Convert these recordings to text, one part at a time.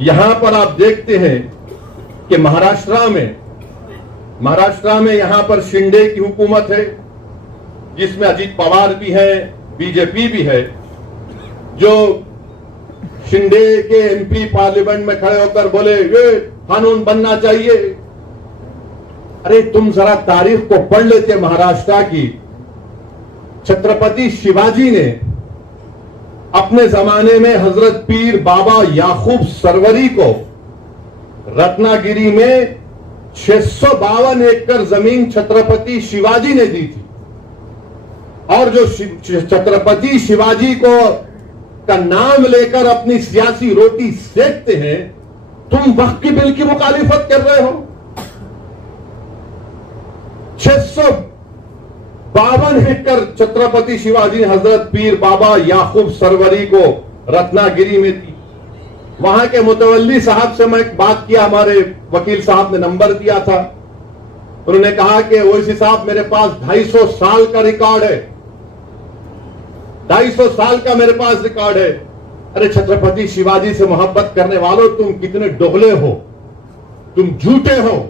यहां पर आप देखते हैं कि महाराष्ट्र में यहां पर शिंदे की हुकूमत है, जिसमें अजीत पवार भी है, बीजेपी भी है। जो शिंदे के एमपी पार्लियामेंट में खड़े होकर बोले ये कानून बनना चाहिए। अरे तुम जरा तारीख को पढ़ लेते महाराष्ट्र की। छत्रपति शिवाजी ने अपने जमाने में हजरत पीर बाबा याकूब सरवरी को रत्नागिरी में 652 एकड़ जमीन छत्रपति शिवाजी ने दी थी। और जो छत्रपति शिवाजी को का नाम लेकर अपनी सियासी रोटी सेकते हैं, तुम वक्फ की बिल की मुखालिफत कर रहे हो। 652 एकड़ छत्रपति शिवाजी ने हजरत पीर बाबा याकूब सरवरी को रत्नागिरी में दी। वहां के मुतवल्ली साहब से मैं एक बात किया, हमारे वकील साहब ने नंबर दिया था। उन्होंने कहा कि ओवैसी साहब मेरे पास 250 साल का रिकॉर्ड है, 250 साल का मेरे पास रिकॉर्ड है। अरे छत्रपति शिवाजी से मोहब्बत करने वालों, तुम कितने डोगले हो, तुम झूठे हो।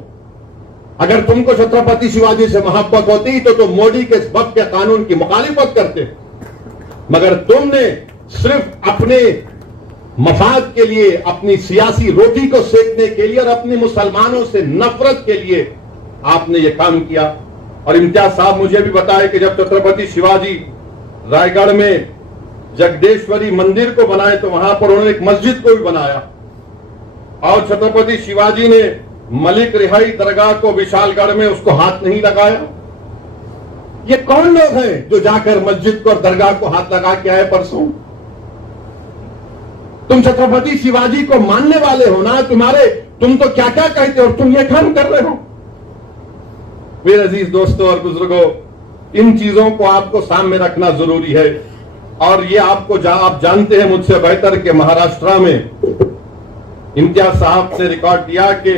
अगर तुमको छत्रपति शिवाजी से मोहब्बत होती तो तुम मोदी के इस वक्फ के कानून की मुखालिफत करते, मगर तुमने सिर्फ अपने मफाद के लिए, अपनी सियासी रोटी को सेकने के लिए और अपने मुसलमानों से नफरत के लिए आपने यह काम किया। और इम्तियाज साहब मुझे भी बताया कि जब छत्रपति शिवाजी रायगढ़ में जगदेश्वरी मंदिर को बनाए तो वहां पर उन्होंने एक मस्जिद को भी बनाया। और छत्रपति शिवाजी ने मलिक रिहाई दरगाह को विशालगढ़ में उसको हाथ नहीं लगाया। ये कौन लोग हैं जो जाकर मस्जिद को और दरगाह को हाथ लगा के आए परसों? तुम छत्रपति शिवाजी को मानने वाले हो ना, तुम तो क्या क्या कहते हो और तुम ये काम कर रहे हो। मेरे अजीज दोस्तों और बुजुर्गों, इन चीजों को आपको सामने रखना जरूरी है। और ये आप जानते हैं मुझसे बेहतर कि महाराष्ट्र में इम्तियाज साहब ने रिकॉर्ड दिया कि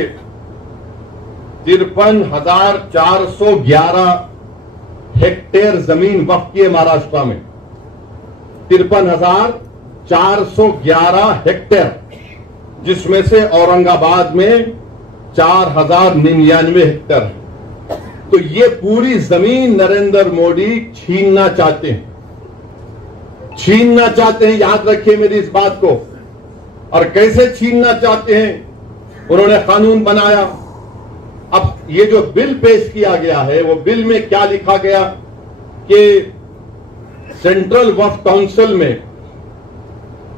53,411 हेक्टेयर जमीन वक्फ की है महाराष्ट्र में। 53,411 हेक्टेयर, जिसमें से औरंगाबाद में 4,099 हेक्टेयर है। तो ये पूरी जमीन नरेंद्र मोदी छीनना चाहते हैं, याद रखिए मेरी इस बात को। और कैसे छीनना चाहते हैं? उन्होंने कानून बनाया। अब ये जो बिल पेश किया गया है, वो बिल में क्या लिखा गया कि सेंट्रल वक्फ काउंसिल में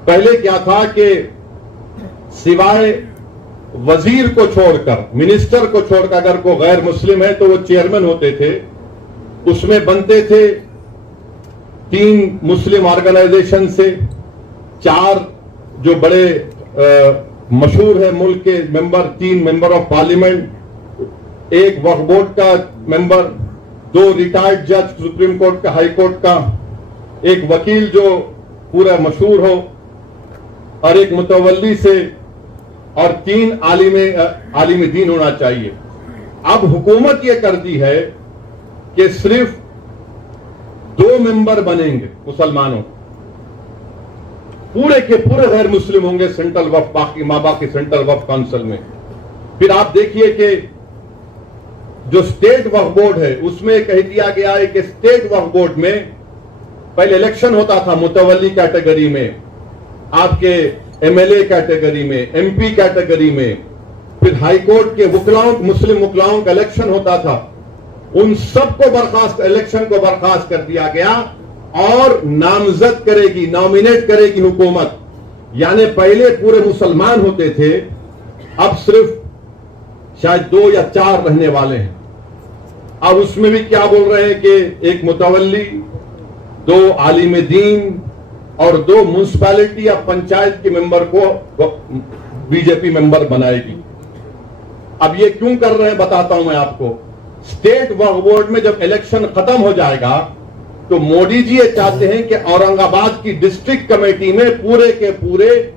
पहले क्या था कि सिवाय वजीर को छोड़कर, मिनिस्टर को छोड़कर अगर कोई गैर मुस्लिम है तो वो चेयरमैन होते थे। उसमें बनते थे 3 मुस्लिम ऑर्गेनाइजेशन से, 4 जो बड़े मशहूर है मुल्क के member, 3 member of parliament, 1 Waqf board का मेंबर, 2 रिटायर्ड जज सुप्रीम कोर्ट का, हाई कोर्ट का, 1 वकील जो पूरा मशहूर हो, और 1 मुतवल्ली से, और 3 आलिम दीन होना चाहिए। अब हुकूमत यह करती है कि सिर्फ 2 मेंबर बनेंगे मुसलमानों, पूरे के पूरे गैर मुस्लिम होंगे सेंट्रल वक्फ, बाकी सेंट्रल वक्फ काउंसिल में। फिर आप देखिए कि जो स्टेट वक्फ बोर्ड है उसमें कह दिया गया है कि स्टेट वक्फ बोर्ड में पहले इलेक्शन होता था मुतवल्ली कैटेगरी में, आपके एमएलए कैटेगरी में, एमपी कैटेगरी में, फिर हाई कोर्ट के वकलाओं, मुस्लिम वकलाओं का इलेक्शन होता था। उन सबको इलेक्शन को बर्खास्त कर दिया गया और नामजद करेगी, नॉमिनेट करेगी हुकूमत। यानी पहले पूरे मुसलमान होते थे, अब सिर्फ शायद 2 या 4 रहने वाले हैं। अब उसमें भी क्या बोल रहे हैं कि 1 मुतवल्ली, 2 आलिम दीन और 2 म्युनिसिपैलिटी या पंचायत के मेंबर को बीजेपी मेंबर बनाएगी। अब ये क्यों कर रहे हैं बताता हूं मैं आपको। स्टेट वक्फ बोर्ड में जब इलेक्शन खत्म हो जाएगा तो मोदी जी ये चाहते हैं कि औरंगाबाद की डिस्ट्रिक्ट कमेटी में पूरे के पूरे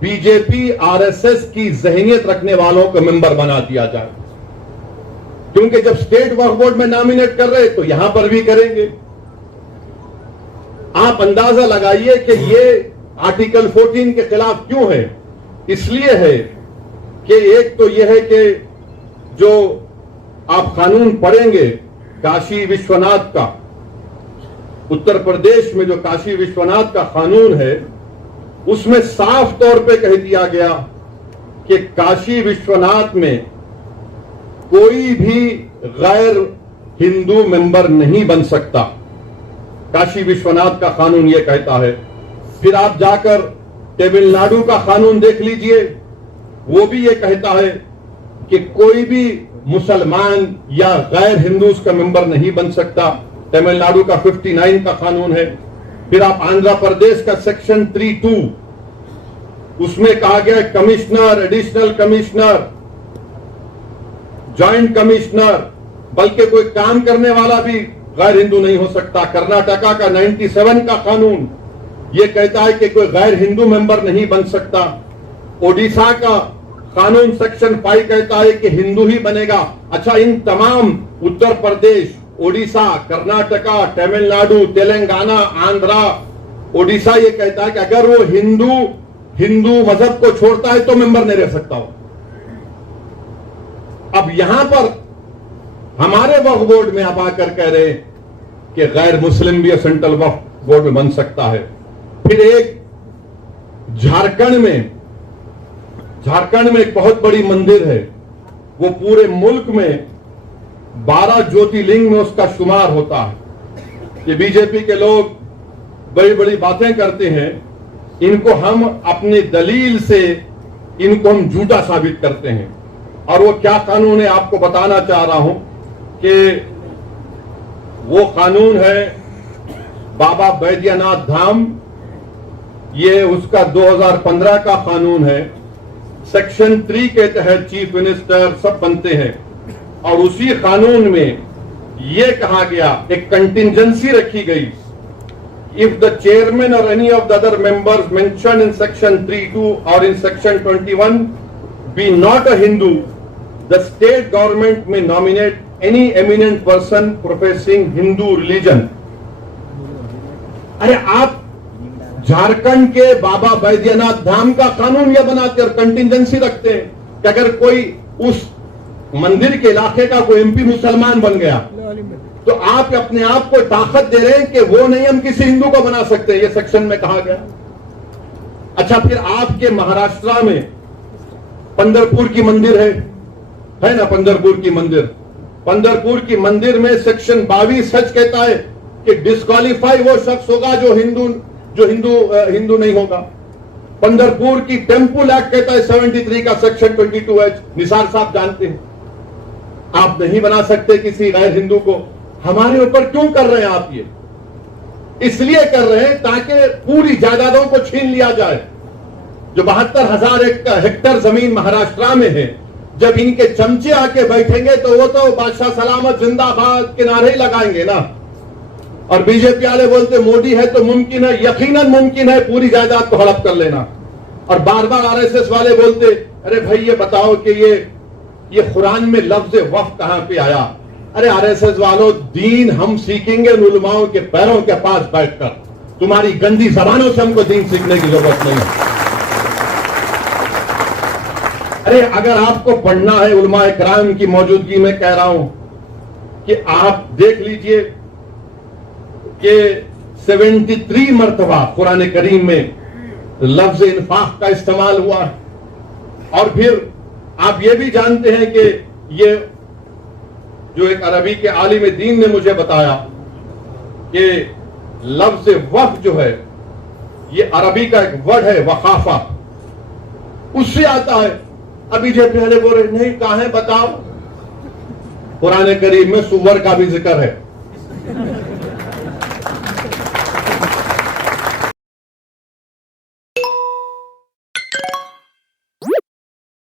बीजेपी आरएसएस की जहनियत रखने वालों को मेंबर बना दिया जाए, क्योंकि जब स्टेट वक्फ बोर्ड में नॉमिनेट कर रहे तो यहां पर भी करेंगे। आप अंदाजा लगाइए कि ये आर्टिकल 14 के खिलाफ क्यों है। इसलिए है कि एक तो यह है कि जो आप कानून पढ़ेंगे काशी विश्वनाथ का, उत्तर प्रदेश में जो काशी विश्वनाथ का कानून है, उसमें साफ तौर पे कह दिया गया कि काशी विश्वनाथ में कोई भी गैर हिंदू मेंबर नहीं बन सकता। काशी विश्वनाथ का कानून यह कहता है। फिर आप जाकर तमिलनाडु का कानून देख लीजिए, वो भी ये कहता है कि कोई भी मुसलमान या गैर हिंदू उसका मेंबर नहीं बन सकता। तमिलनाडु का 59 का कानून है। फिर आप आंध्र प्रदेश का सेक्शन 32, उसमें कहा गया commissioner, additional commissioner, joint commissioner, बल्कि कोई काम करने वाला भी गैर हिंदू नहीं हो सकता। कर्नाटका का 97 का कानून यह कहता है कि कोई गैर हिंदू मेंबर नहीं बन सकता। ओडिशा का कानून सेक्शन 5 कहता है कि हिंदू ही बनेगा। अच्छा, इन तमाम उत्तर प्रदेश, ओडिशा, कर्नाटका, तमिलनाडु, तेलंगाना, आंध्रा, ओडिशा ये कहता है कि अगर वो हिंदू मजहब को छोड़ता है तो मेंबर नहीं रह सकता हो। अब यहां पर हमारे वक्फ बोर्ड में आप आकर कह रहे हैं कि गैर मुस्लिम भी सेंट्रल वक्फ बोर्ड में बन सकता है। फिर एक झारखंड में एक बहुत बड़ी मंदिर है, वो पूरे मुल्क में 12 ज्योतिर्लिंग में उसका शुमार होता है। ये बीजेपी के लोग बड़ी बड़ी बातें करते हैं, इनको हम अपनी दलील से इनको हम झूठा साबित करते हैं। और वो क्या कानून है आपको बताना चाह रहा हूं कि वो कानून है बाबा बैद्यनाथ धाम। ये उसका 2015 का कानून है। सेक्शन 3 के तहत चीफ मिनिस्टर सब बनते हैं और उसी कानून में यह कहा गया, एक कंटिंजेंसी रखी गई, if the chairman or any of the other members mentioned in section 3(2) or in section 21 be not a Hindu, the state government may nominate any eminent person professing Hindu religion. अरे आप झारखंड के बाबा बैद्यनाथ धाम का कानून यह बनाते और कंटिंजेंसी रखते हैं कि अगर कोई उस मंदिर के इलाके का कोई एमपी मुसलमान बन गया तो आप अपने आप को ताकत दे रहे हैं कि वो नहीं हम किसी हिंदू को बना सकते हैं, ये सेक्शन में कहा गया। अच्छा, फिर आपके महाराष्ट्र में पंढरपुर की मंदिर है ना, पंढरपुर की मंदिर में सेक्शन 22 सच कहता है कि डिस्क्वालीफाई वो शख्स होगा जो हिंदू नहीं होगा। पंढरपुर की टेम्पल एक्ट कहता है 73 का सेक्शन 22H, निसार साहब जानते हैं। आप नहीं बना सकते किसी गैर हिंदू को। हमारे ऊपर क्यों कर रहे हैं आप ये? इसलिए कर रहे हैं ताकि पूरी जायदादों को छीन लिया जाए। जो 72,000 हेक्टेयर जमीन महाराष्ट्र में है, जब इनके चमचे आके बैठेंगे तो वो तो बादशाह सलामत जिंदाबाद के नारे ही लगाएंगे ना। और बीजेपी वाले बोलते मोदी है तो मुमकिन है, यकीनन मुमकिन है पूरी जायदाद को हड़प कर लेना। और बार बार आरएसएस वाले बोलते अरे भाई ये बताओ कि ये कुरान में लफ्ज वक्फ कहां पे आया। अरे आरएसएस वालों, दीन हम सीखेंगे उलमाओं के पैरों के पास बैठकर। तुम्हारी गंदी जबानों से हमको दीन सीखने की जरूरत नहीं है। अरे अगर आपको पढ़ना है, उलमा इकराम की मौजूदगी में कह रहा हूं कि आप देख लीजिए कि 73 मरतबा कुरान करीम में लफ्ज इन्फाक का इस्तेमाल हुआ है। और फिर आप ये भी जानते हैं कि ये जो एक अरबी के आलिम दीन ने मुझे बताया कि लफ्ज वक्फ जो है ये अरबी का एक वर्ड है, वकाफा, उससे आता है। अभी जब पहले बोल रहे नहीं, कहां है बताओ। कुरान करीम में सुवर का भी जिक्र है।